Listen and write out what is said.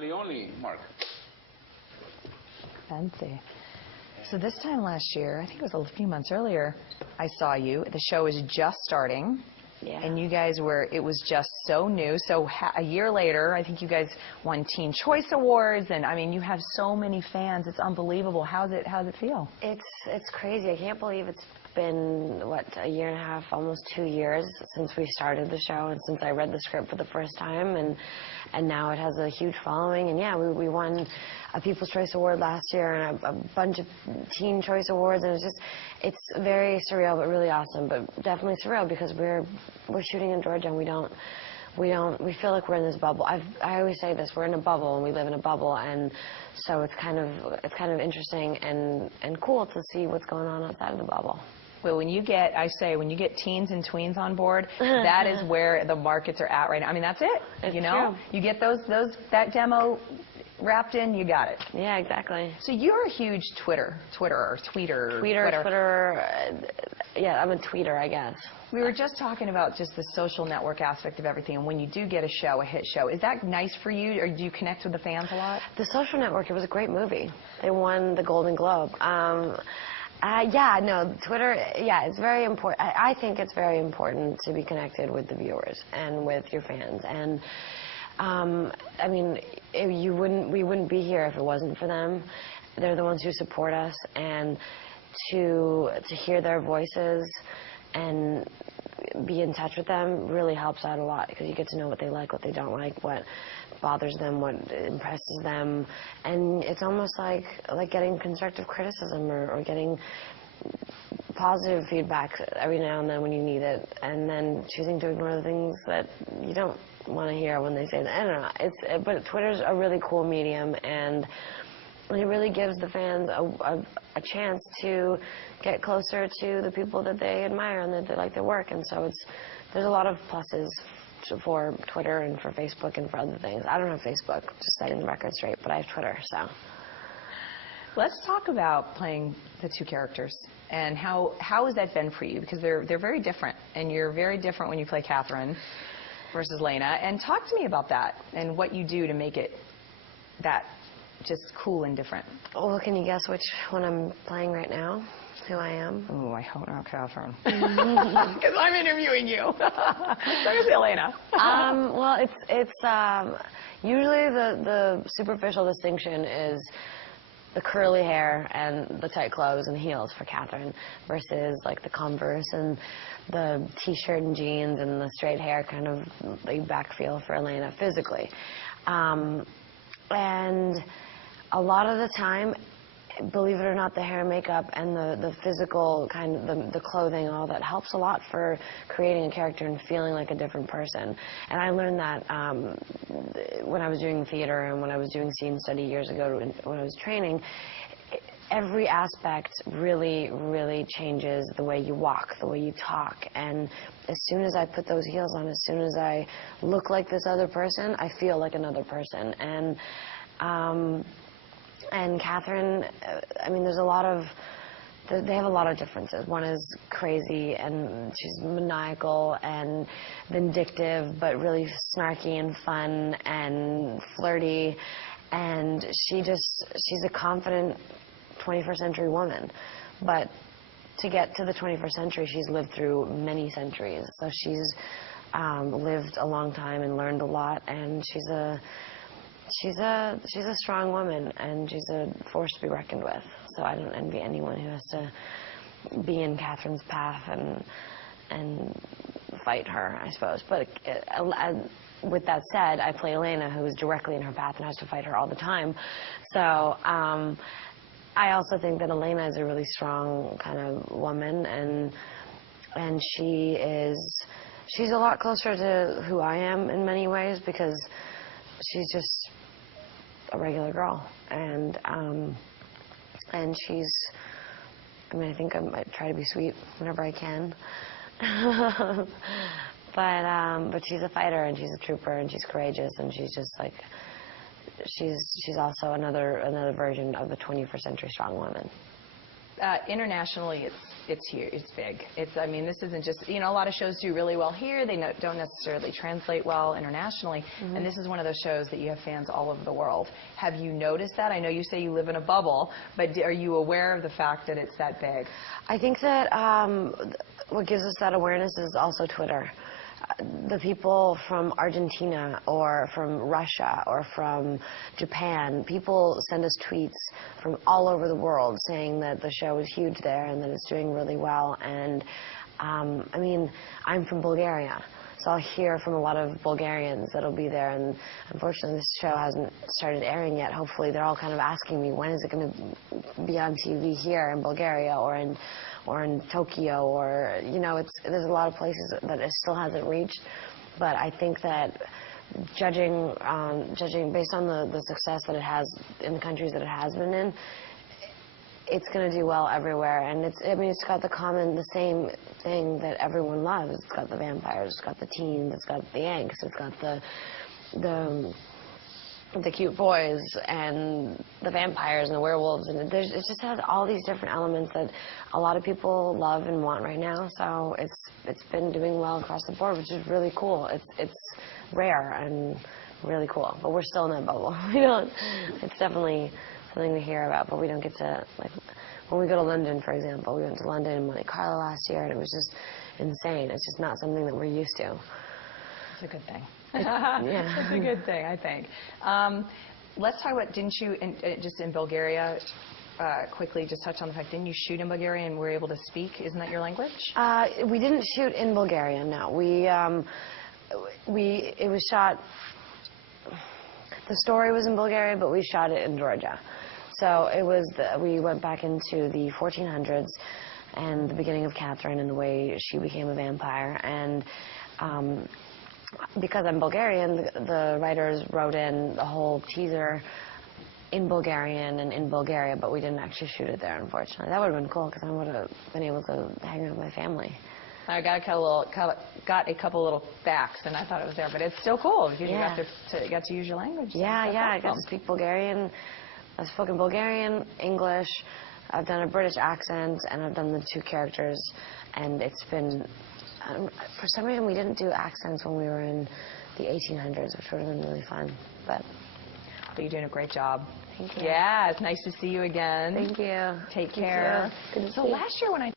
The only Mark. Fancy. So this time last year, I think it was a few months earlier, I saw you. The show was just starting. Yeah. And you guys were, it was just so new. So a year later, I think you guys won Teen Choice Awards. And I mean, you have so many fans. It's unbelievable. How's it feel? It's crazy. I can't believe it's been, what, a year and a half, almost 2 years since we started the show and since I read the script for the first time. And now it has a huge following. And yeah, we won a People's Choice Award last year and a bunch of Teen Choice Awards. And it's very surreal, but really awesome. But definitely surreal because we're shooting in Georgia and we feel like we're in this bubble. I always say this, we're in a bubble and we live in a bubble, and so it's kind of interesting and cool to see what's going on outside of the bubble. Well, when you get teens and tweens on board, that is where the markets are at right now. I mean, that's it. It's you know, true. You get that demo wrapped in, you got it. Yeah, exactly. So you're a huge tweeter. Yeah, I'm a tweeter, I guess. We were just talking about just the social network aspect of everything, and when you do get a hit show, is that nice for you, or do you connect with the fans a lot? The Social Network, it was a great movie. They won the Golden Globe. Twitter, it's very important. I think it's very important to be connected with the viewers and with your fans. And I mean, we wouldn't be here if it wasn't for them. They're the ones who support us, and to hear their voices and be in touch with them really helps out a lot, because you get to know what they like, what they don't like, what bothers them, what impresses them, and it's almost like getting constructive criticism or getting positive feedback every now and then when you need it, and then choosing to ignore the things that you don't want to hear when they say that. I don't know. But Twitter's a really cool medium, and it really gives the fans a chance to get closer to the people that they admire and that they like their work. And so there's a lot of pluses for Twitter and for Facebook and for other things. I don't have Facebook, just setting the record straight, but I have Twitter, so. Let's talk about playing the two characters, and how has that been for you? Because they're very different, and you're very different when you play Catherine versus Lena. And talk to me about that and what you do to make it that just cool and different. Well, can you guess which one I'm playing right now? Who I am? Oh, I hope not Catherine. Because I'm interviewing you. So is Elena. Well, it's usually the superficial distinction is the curly hair and the tight clothes and heels for Catherine versus like the Converse and the t-shirt and jeans and the straight hair kind of laid back feel for Elena physically. And a lot of the time, believe it or not, the hair and makeup and the physical kind of the clothing, all that helps a lot for creating a character and feeling like a different person. And I learned that when I was doing theater and when I was doing scene study years ago when I was training. Every aspect really, really changes the way you walk, the way you talk. And as soon as I put those heels on, as soon as I look like this other person, I feel like another person. And Catherine, I mean, they have a lot of differences. One is crazy, and she's maniacal and vindictive, but really snarky and fun and flirty. And she's a confident 21st century woman. But to get to the 21st century, she's lived through many centuries. So she's lived a long time and learned a lot, and she's a strong woman, and she's a force to be reckoned with. So I don't envy anyone who has to be in Catherine's path and fight her, I suppose. But with that said, I play Elena, who is directly in her path and has to fight her all the time. So I also think that Elena is a really strong kind of woman, and she's a lot closer to who I am in many ways, because she's just a regular girl, and she's, I mean, I think I might try to be sweet whenever I can, but she's a fighter, and she's a trooper, and she's courageous, and she's just like, she's also another version of the 21st century strong woman. Internationally, it's huge. It's big. I mean, this isn't just, a lot of shows do really well here. They don't necessarily translate well internationally. Mm-hmm. And this is one of those shows that you have fans all over the world. Have you noticed that? I know you say you live in a bubble, but are you aware of the fact that it's that big? I think that what gives us that awareness is also Twitter. The people from Argentina or from Russia or from Japan, people send us tweets from all over the world saying that the show is huge there and that it's doing really well. And I mean, I'm from Bulgaria, so I'll hear from a lot of Bulgarians that'll be there. And unfortunately, this show hasn't started airing yet. Hopefully, they're all kind of asking me, when is it going to be on TV here in Bulgaria or in Tokyo, or there's a lot of places that it still hasn't reached. But I think that judging based on the success that it has in the countries that it has been in, it's going to do well everywhere. And it's got the same thing that everyone loves. It's got the vampires, it's got the teens, it's got the angst, it's got the cute boys and the vampires and the werewolves, and it just has all these different elements that a lot of people love and want right now. So it's been doing well across the board, which is really cool. It's rare and really cool, but we're still in that bubble. It's definitely something we hear about, but we don't get to, like, when we go to London, for example. We went to London and Monte Carlo last year, and it was just insane. It's just not something that we're used to. It's a good thing. Yeah. It's a good thing, I think. Let's talk about, didn't you, just in Bulgaria, quickly just touch on the fact, didn't you shoot in Bulgaria and were able to speak? Isn't that your language? We didn't shoot in Bulgaria, no. It was shot, the story was in Bulgaria, but we shot it in Georgia. So we went back into the 1400s and the beginning of Catherine and the way she became a vampire. And because I'm Bulgarian, the writers wrote in the whole teaser in Bulgarian and in Bulgaria, but we didn't actually shoot it there, unfortunately. That would have been cool, because I would have been able to hang out with my family. I got a couple little facts, and I thought it was there, but it's still cool. You got to use your language. Yeah, That's yeah. awesome. I got to speak Bulgarian. I've spoken Bulgarian, English. I've done a British accent, and I've done the two characters, and it's been. For some reason, we didn't do accents when we were in the 1800s, which would have been really fun. But you're doing a great job. Thank you. Yeah, it's nice to see you again. Thank you. Take care. Good to see So you. last year when I